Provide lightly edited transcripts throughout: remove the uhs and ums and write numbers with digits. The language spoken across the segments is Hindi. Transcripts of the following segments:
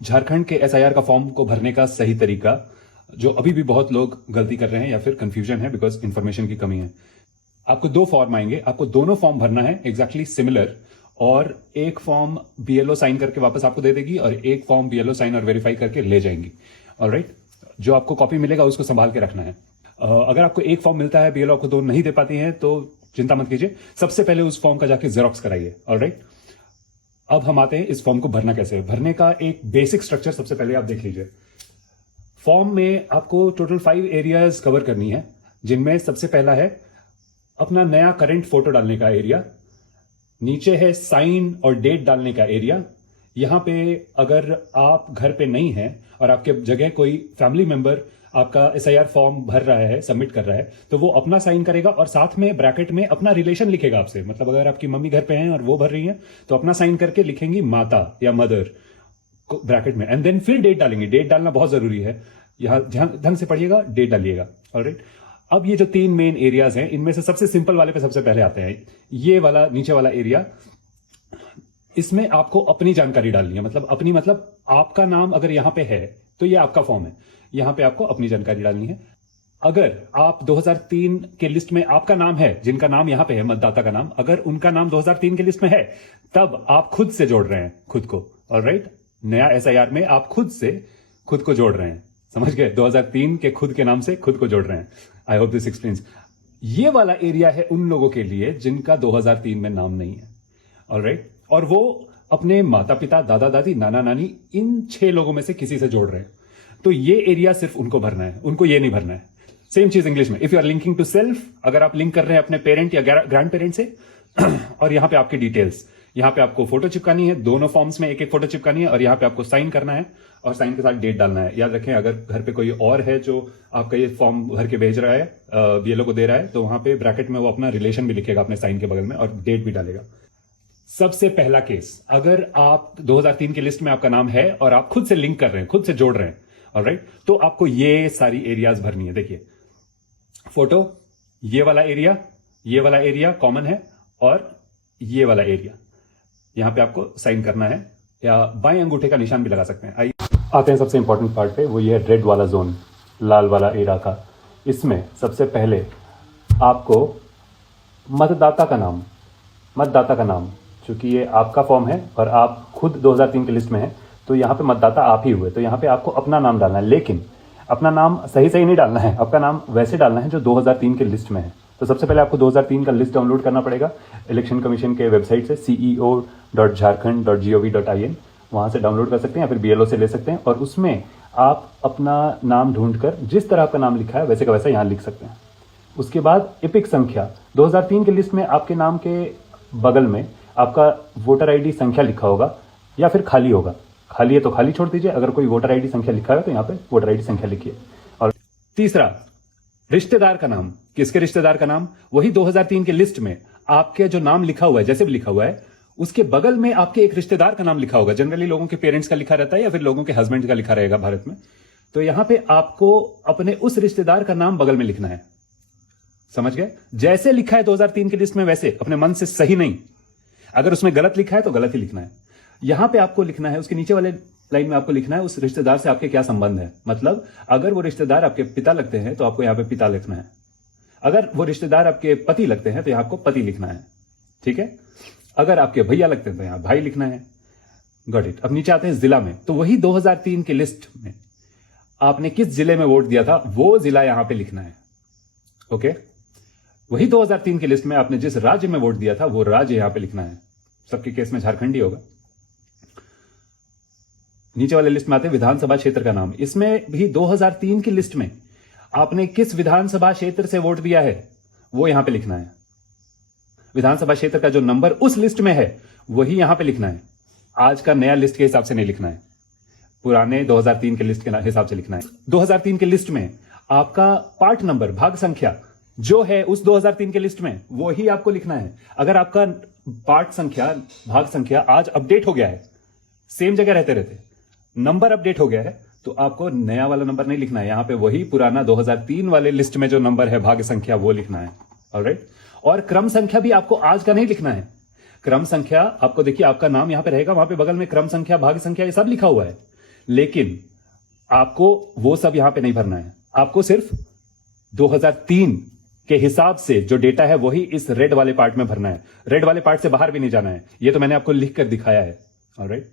झारखंड के एसआईआर का फॉर्म को भरने का सही तरीका, जो अभी भी बहुत लोग गलती कर रहे हैं या फिर कंफ्यूजन है बिकॉज इंफॉर्मेशन की कमी है। आपको दो फॉर्म आएंगे, आपको दोनों फॉर्म भरना है एग्जैक्टली सिमिलर, और एक फॉर्म बीएलओ साइन करके वापस आपको दे देगी और एक फॉर्म बीएलओ साइन और वेरीफाई करके ले जाएंगी। ऑलराइट, जो आपको कॉपी मिलेगा उसको संभाल के रखना है। अगर आपको एक फॉर्म मिलता है, बीएलओ आपको दो नहीं दे पाती है, तो चिंता मत कीजिए, सबसे पहले उस फॉर्म का जाके जेरोक्स कराइए। ऑलराइट, अब हम आते हैं इस फॉर्म को भरना कैसे है। भरने का एक बेसिक स्ट्रक्चर सबसे पहले आप देख लीजिए। फॉर्म में आपको टोटल 5 एरियाज कवर करनी है, जिनमें सबसे पहला है अपना नया करंट फोटो डालने का एरिया, नीचे है साइन और डेट डालने का एरिया। यहां पे अगर आप घर पे नहीं हैं और आपके जगह कोई फैमिली मेंबर आपका एसआईआर फॉर्म भर रहा है, सबमिट कर रहा है, तो वो अपना साइन करेगा और साथ में ब्रैकेट में अपना रिलेशन लिखेगा आपसे। मतलब अगर आपकी मम्मी घर पे हैं और वो भर रही हैं तो अपना साइन करके लिखेंगी माता या मदर ब्रैकेट में, एंड देन फिर डेट डालेंगे। डेट डालना बहुत जरूरी है, यहां ढंग से पढ़िएगा, डेट डालिएगा। ऑलराइट, अब ये जो 3 मेन एरियाज हैं, इनमें से सबसे सिंपल वाले पे सबसे पहले आते हैं। ये वाला नीचे वाला एरिया, इसमें आपको अपनी जानकारी डालनी है। मतलब आपका नाम अगर यहां पे है तो ये आपका फॉर्म है, यहां पे आपको अपनी जानकारी डालनी है। अगर आप 2003 के लिस्ट में आपका नाम है, जिनका नाम यहां पे है मतदाता का नाम, अगर उनका नाम 2003 के लिस्ट में है, तब आप खुद से जोड़ रहे हैं खुद को। ऑलराइट, नया एसआईआर में आप खुद से खुद को जोड़ रहे हैं, समझ गए? 2003 के खुद के नाम से खुद को जोड़ रहे हैं। I hope this explains. ये वाला एरिया है उन लोगों के लिए जिनका 2003 में नाम नहीं है। ऑलराइट, और वो अपने माता पिता, दादा दादी, नाना नानी, इन 6 लोगों में से किसी से जोड़ रहे हैं। तो ये एरिया सिर्फ उनको भरना है, उनको ये नहीं भरना है। सेम चीज इंग्लिश में, if you are linking to self, अगर आप लिंक कर रहे हैं अपने पेरेंट या ग्रैंड पेरेंट से और यहां पे आपकी डिटेल्स, यहां पे आपको फोटो चिपकानी है, दोनों फॉर्म्स में एक एक फोटो चिपकानी है, और यहां पे आपको साइन करना है और साइन के साथ डेट डालना है। याद रखें, अगर घर पे कोई और है जो आपका ये फॉर्म भर के भेज रहा है, बीएलओ को दे रहा है, तो वहां पे ब्रैकेट में वो अपना रिलेशन भी लिखेगा अपने साइन के बगल में और डेट भी डालेगा। सबसे पहला केस, अगर आप 2003 की लिस्ट में आपका नाम है और आप खुद से लिंक कर रहे हैं, खुद से जोड़ रहे हैं, ऑलराइट, तो आपको ये सारी एरियाज भरनी है। देखिए, फोटो, ये वाला एरिया कॉमन है, और ये वाला एरिया यहां पे आपको साइन करना है, या बाएं अंगूठे का निशान भी लगा सकते हैं। आइए आते हैं सबसे इंपॉर्टेंट पार्ट पे, वो ये है रेड वाला जोन, लाल वाला एरिया का। इसमें सबसे पहले आपको मतदाता का नाम, चूंकि ये आपका फॉर्म है और आप खुद 2003 की लिस्ट में है, तो यहाँ पे मतदाता आप ही हुए, तो यहाँ पे आपको अपना नाम डालना है। लेकिन अपना नाम सही नहीं डालना है, आपका नाम वैसे डालना है जो 2003 के लिस्ट में है। तो सबसे पहले आपको 2003 का लिस्ट डाउनलोड करना पड़ेगा इलेक्शन कमीशन के वेबसाइट से, ceo.jharkhand.gov.in, वहां से डाउनलोड कर सकते हैं या फिर बीएलओ से ले सकते हैं, और उसमें आप अपना नाम ढूंढकर जिस तरह आपका नाम लिखा है वैसे का वैसा यहाँ लिख सकते हैं। उसके बाद एपिक संख्या, 2003 के लिस्ट में आपके नाम के बगल में आपका वोटर आईडी संख्या लिखा होगा या फिर खाली होगा। खाली है तो खाली छोड़ दीजिए, अगर कोई वोटर आईडी संख्या लिखा है तो यहाँ पे वोटर आईडी संख्या लिखिए। और तीसरा, रिश्तेदार का नाम। किसके रिश्तेदार का नाम? वही 2003 के लिस्ट में आपके जो नाम लिखा हुआ है, जैसे भी लिखा हुआ है, उसके बगल में आपके एक रिश्तेदार का नाम लिखा होगा। जनरली लोगों के पेरेंट्स का लिखा रहता है या फिर लोगों के हस्बैंड का लिखा रहेगा भारत में। तो यहां पे आपको अपने उस रिश्तेदार का नाम बगल में लिखना है, समझ गए? जैसे लिखा है 2003 की लिस्ट में वैसे, अपने मन से सही नहीं। अगर उसमें गलत लिखा है तो गलत ही लिखना है। यहां पे आपको लिखना है, उसके नीचे वाले लाइन में आपको लिखना है उस रिश्तेदार से आपके क्या संबंध है। मतलब अगर वो रिश्तेदार आपके पिता लगते हैं तो आपको यहां पे पिता लिखना है, अगर वो रिश्तेदार आपके पति लगते हैं तो यहां आपको पति लिखना है, ठीक है? अगर आपके भैया लगते हैं तो यहां भाई लिखना है। Got it. अब नीचे आते हैं जिला में, तो वही 2003 की लिस्ट में आपने किस जिले में वोट दिया था वो जिला यहां पे लिखना है। ओके, वही 2003 की लिस्ट में आपने जिस राज्य में वोट दिया था वो राज्य यहां पे लिखना है। सबके केस में झारखंड ही होगा। नीचे वाले लिस्ट में आते हैं विधानसभा क्षेत्र का नाम। इसमें भी 2003 की लिस्ट में आपने किस विधानसभा क्षेत्र से वोट दिया है वो यहां पे लिखना है। विधानसभा क्षेत्र का जो नंबर उस लिस्ट में है वही यहां पे लिखना है। आज का नया लिस्ट के हिसाब से नहीं लिखना है, पुराने 2003 के लिस्ट के हिसाब से लिखना है। 2003 के लिस्ट में आपका पार्ट नंबर, भाग संख्या जो है उस 2003 के लिस्ट में वो ही आपको लिखना है। अगर आपका पार्ट संख्या, भाग संख्या आज अपडेट हो गया है, सेम जगह रहते नंबर अपडेट हो गया है, तो आपको नया वाला नंबर नहीं लिखना है, यहां पे वही पुराना 2003 वाले लिस्ट में जो नंबर है भाग संख्या वो लिखना है। ऑलराइट, और क्रम संख्या भी आपको आज का नहीं लिखना है। क्रम संख्या आपको देखिए, आपका नाम यहां पे रहेगा, वहां पे बगल में क्रम संख्या, भाग संख्या, ये सब लिखा हुआ है। लेकिन आपको वो सब यहां पे नहीं भरना है। आपको सिर्फ 2003 के हिसाब से जो डेटा है वही इस रेड वाले पार्ट में भरना है। रेड वाले पार्ट से बाहर भी नहीं जाना है। ये तो मैंने आपको लिख कर दिखाया है। ऑलराइट,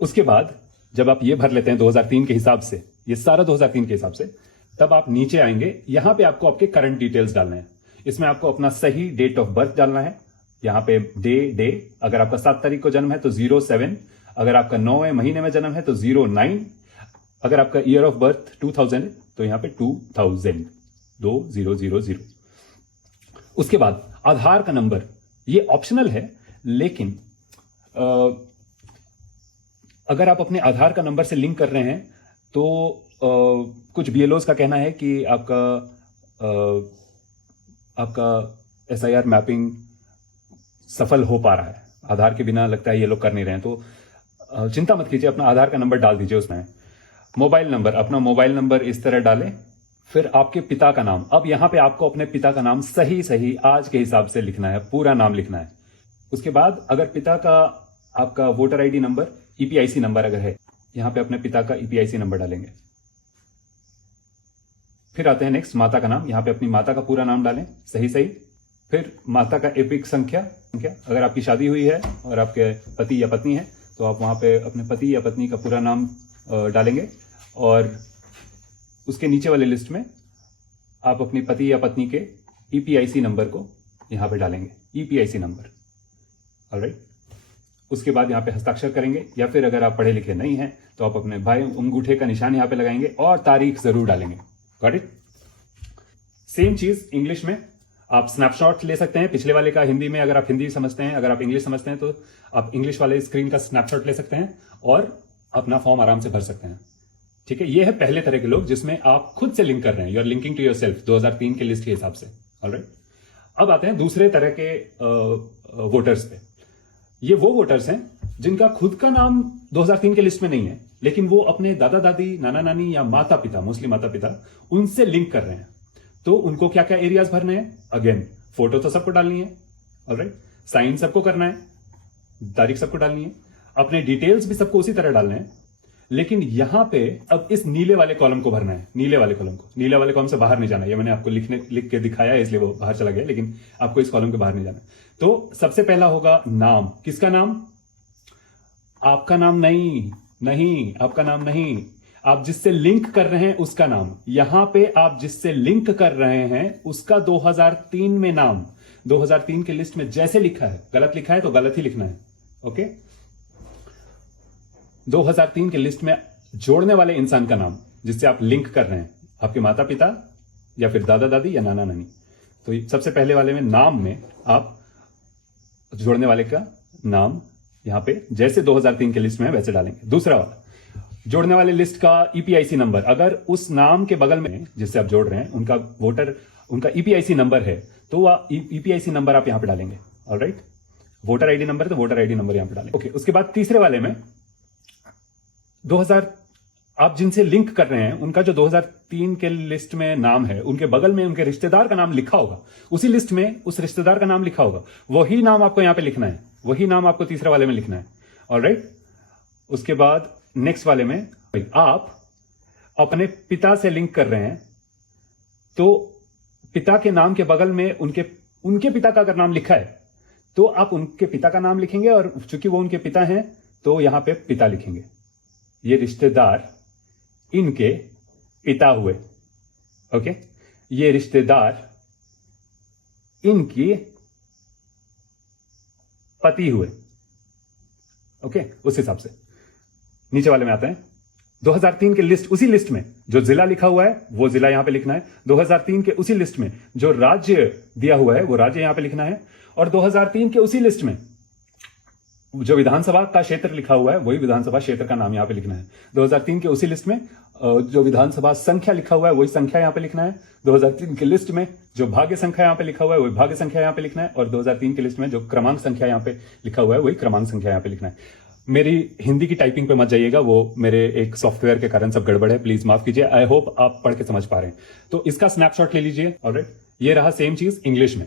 उसके बाद जब आप ये भर लेते हैं 2003 के हिसाब से, ये सारा 2003 के हिसाब से, तब आप नीचे आएंगे। यहां पे आपको आपके करंट डिटेल्स डालना है। इसमें आपको अपना सही डेट ऑफ बर्थ डालना है। यहां पे डे, अगर आपका 7 तारीख को जन्म है तो 07, अगर आपका 9वें महीने में जन्म है तो 09, अगर आपका ईयर ऑफ बर्थ 2000 तो यहां पे 2000, 2000। उसके बाद आधार का नंबर, ये ऑप्शनल है, लेकिन अगर आप अपने आधार का नंबर से लिंक कर रहे हैं तो कुछ बीएलओज का कहना है कि आपका SIR मैपिंग सफल हो पा रहा है। आधार के बिना लगता है ये लोग कर नहीं रहे हैं, तो चिंता मत कीजिए, अपना आधार का नंबर डाल दीजिए उसमें। मोबाइल नंबर, अपना मोबाइल नंबर इस तरह डालें। फिर आपके पिता का नाम, अब यहां पे आपको अपने पिता का नाम सही आज के हिसाब से लिखना है, पूरा नाम लिखना है। उसके बाद अगर पिता का आपका voter ID number, EPIC number अगर है, यहां पे अपने पिता का EPIC नंबर डालेंगे। फिर आते हैं नेक्स्ट, माता का नाम। यहां पे अपनी माता का पूरा नाम डालें सही। फिर माता का एपिक संख्या, अगर आपकी शादी हुई है और आपके पति या पत्नी है तो आप वहां पे अपने पति या पत्नी का पूरा नाम डालेंगे। और उसके नीचे वाले लिस्ट में आप अपनी पति या पत्नी के EPIC नंबर को यहां पे डालेंगे, EPIC नंबर। ऑलराइट, उसके बाद यहां पे हस्ताक्षर करेंगे, या फिर अगर आप पढ़े लिखे नहीं हैं तो आप अपने भाई अंगूठे का निशान यहां पे लगाएंगे और तारीख जरूर डालेंगे। Got it? सेम चीज इंग्लिश में आप स्नैपशॉट ले सकते हैं पिछले वाले का हिंदी में, अगर आप हिंदी समझते हैं। अगर आप इंग्लिश समझते हैं तो आप इंग्लिश वाले स्क्रीन का स्नैपशॉट ले सकते हैं और अपना फॉर्म आराम से भर सकते हैं। ठीक है, ये है पहले तरह के लोग जिसमें आप खुद से लिंक कर रहे हैं, you are linking to yourself 2003 के लिस्ट के हिसाब से। ऑलराइट, अब आते हैं दूसरे तरह के वोटर्स पे। ये वो वोटर्स हैं जिनका खुद का नाम 2003 के लिस्ट में नहीं है, लेकिन वो अपने दादा दादी, नाना नानी या माता पिता, मोस्टली माता पिता, उनसे लिंक कर रहे हैं। तो उनको क्या क्या एरियाज भरने हैं? अगेन, फोटो तो सबको डालनी है। ऑलराइट, साइन सबको करना है, तारीख सबको डालनी है, अपने डिटेल्स भी सबको उसी तरह डालने हैं। लेकिन यहां पे अब इस नीले वाले कॉलम को भरना है। नीले वाले कॉलम से बाहर नहीं जाना। ये मैंने आपको लिख के दिखाया है, इसलिए वो बाहर चला गया, लेकिन आपको इस कॉलम के बाहर नहीं जाना। तो सबसे पहला होगा नाम। किसका नाम? आपका नाम नहीं, आपका नाम नहीं, आप जिससे लिंक कर रहे हैं उसका नाम। यहां पे आप जिससे लिंक कर रहे हैं उसका 2003 में नाम, 2003 के लिस्ट में जैसे लिखा है, गलत लिखा है तो गलत ही लिखना है। ओके, 2003 के लिस्ट में जोड़ने वाले इंसान का नाम जिससे आप लिंक कर रहे हैं, आपके माता पिता या फिर दादा दादी या नाना नानी। तो सबसे पहले वाले में नाम में आप जोड़ने वाले का नाम यहां पे जैसे 2003 के लिस्ट में है वैसे डालेंगे। दूसरा वाला, जोड़ने वाले लिस्ट का EPIC नंबर, अगर उस नाम के बगल में जिससे आप जोड़ रहे हैं उनका EPIC नंबर है तो वह EPIC नंबर आप यहां पे डालेंगे। ऑलराइट, वोटर आईडी नंबर है तो वोटर आईडी नंबर यहां पे डालेंगे। ओके, उसके बाद तीसरे वाले में 2000 आप जिनसे लिंक कर रहे हैं उनका जो 2003 के लिस्ट में नाम है, उनके बगल में उनके रिश्तेदार का नाम लिखा होगा, उसी लिस्ट में उस रिश्तेदार का नाम लिखा होगा, वही नाम आपको यहां पे लिखना है, वही नाम आपको तीसरे वाले में लिखना है। ऑलराइट, उसके बाद नेक्स्ट वाले में आप अपने पिता से लिंक कर रहे हैं तो पिता के नाम के बगल में उनके पिता का अगर नाम लिखा है तो आप उनके पिता का नाम लिखेंगे, और चूंकि वो उनके पिता हैं तो यहां पे पिता लिखेंगे। ये रिश्तेदार इनके पिता हुए। ओके, ये रिश्तेदार इनकी पति हुए। ओके, उस हिसाब से नीचे वाले में आते हैं 2003 के लिस्ट, उसी लिस्ट में जो जिला लिखा हुआ है वो जिला यहां पे लिखना है। 2003 के उसी लिस्ट में जो राज्य दिया हुआ है वो राज्य यहां पे लिखना है। और 2003 के उसी लिस्ट में जो विधानसभा का क्षेत्र लिखा हुआ है वही विधानसभा क्षेत्र का नाम यहां पे लिखना है। 2003 के उसी लिस्ट में जो विधानसभा संख्या लिखा हुआ है वही संख्या यहां पे लिखना है। 2003 के लिस्ट में जो भाग्य संख्या यहां पे लिखा हुआ है वही भाग्य संख्या यहां पे लिखना है। और 2003 के लिस्ट में जो क्रमांक संख्या यहां पे लिखा हुआ है वही क्रमांक संख्या यहां पे लिखना है। मेरी हिंदी की टाइपिंग पे मत जाइएगा, वो मेरे एक सॉफ्टवेयर के कारण सब गड़बड़ है, प्लीज माफ कीजिए। आई होप आप पढ़ के समझ पा रहे हैं। तो इसका स्नैपशॉट ले लीजिए। ऑलराइट, ये रहा सेम चीज इंग्लिश में।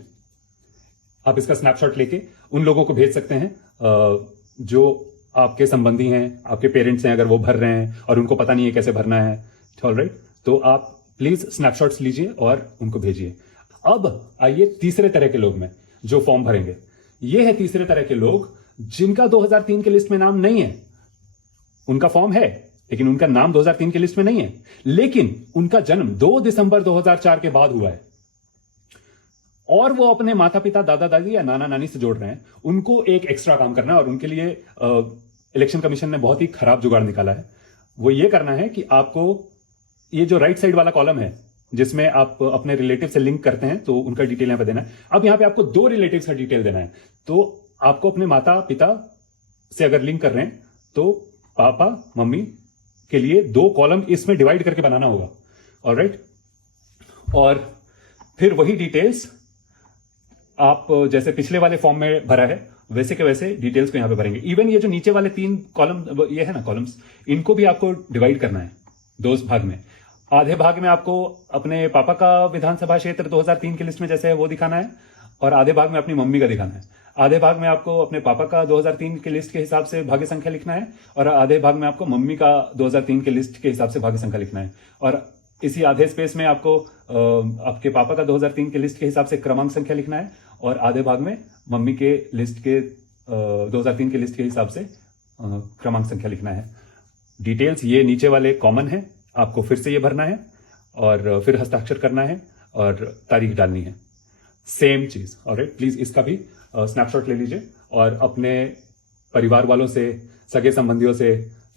आप इसका स्नैपशॉट लेके उन लोगों को भेज सकते हैं जो आपके संबंधी हैं, आपके पेरेंट्स हैं, अगर वो भर रहे हैं और उनको पता नहीं है कैसे भरना है, ऑलराइट, तो आप प्लीज स्नैपशॉट्स लीजिए और उनको भेजिए। अब आइए तीसरे तरह के लोग में जो फॉर्म भरेंगे। ये है तीसरे तरह के लोग जिनका 2003 के लिस्ट में नाम नहीं है। उनका फॉर्म है लेकिन उनका नाम 2003 के लिस्ट में नहीं है, लेकिन उनका जन्म 2 दिसंबर 2004 के बाद हुआ है और वो अपने माता पिता, दादा दादी या नाना नानी से जोड़ रहे हैं। उनको एक एक्स्ट्रा काम करना है और उनके लिए इलेक्शन कमीशन ने बहुत ही खराब जुगाड़ निकाला है। वो ये करना है कि आपको ये जो राइट साइड वाला कॉलम है जिसमें आप अपने रिलेटिव से लिंक करते हैं, तो उनका डिटेल यहां पे देना है। अब यहां पे आपको 2 रिलेटिव का डिटेल देना है। तो आपको अपने माता पिता से अगर लिंक कर रहे हैं तो पापा मम्मी के लिए 2 कॉलम इसमें डिवाइड करके बनाना होगा, ऑलराइट। और फिर वही डिटेल्स आप जैसे पिछले वाले फॉर्म में भरा है वैसे के वैसे डिटेल्स को यहां पे भरेंगे। इवन ये जो नीचे वाले 3 कॉलम ये है ना कॉलम्स, इनको भी आपको डिवाइड करना है 2 भाग में। आधे भाग में आपको अपने पापा का विधानसभा क्षेत्र 2003 की लिस्ट में जैसे है वो दिखाना है और आधे भाग में अपनी मम्मी का दिखाना है। आधे भाग में आपको अपने पापा का 2003 की लिस्ट के हिसाब से भाग्य संख्या लिखना है और आधे भाग में आपको मम्मी का 2003 की लिस्ट के हिसाब से भाग्य संख्या लिखना है। और इसी आधे स्पेस में आपको आपके पापा का 2003 के लिस्ट के हिसाब से क्रमांक संख्या लिखना है और आधे भाग में मम्मी के लिस्ट के 2003 के लिस्ट के हिसाब से क्रमांक संख्या लिखना है। डिटेल्स ये नीचे वाले कॉमन है, आपको फिर से ये भरना है और फिर हस्ताक्षर करना है और तारीख डालनी है, सेम चीज। ऑलराइट, प्लीज इसका भी स्नैपशॉट ले लीजिए और अपने परिवार वालों से, सगे संबंधियों से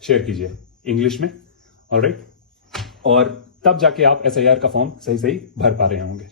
शेयर कीजिए इंग्लिश में, ऑलराइट। और तब जाके आप SIR का फॉर्म सही सही भर पा रहे होंगे।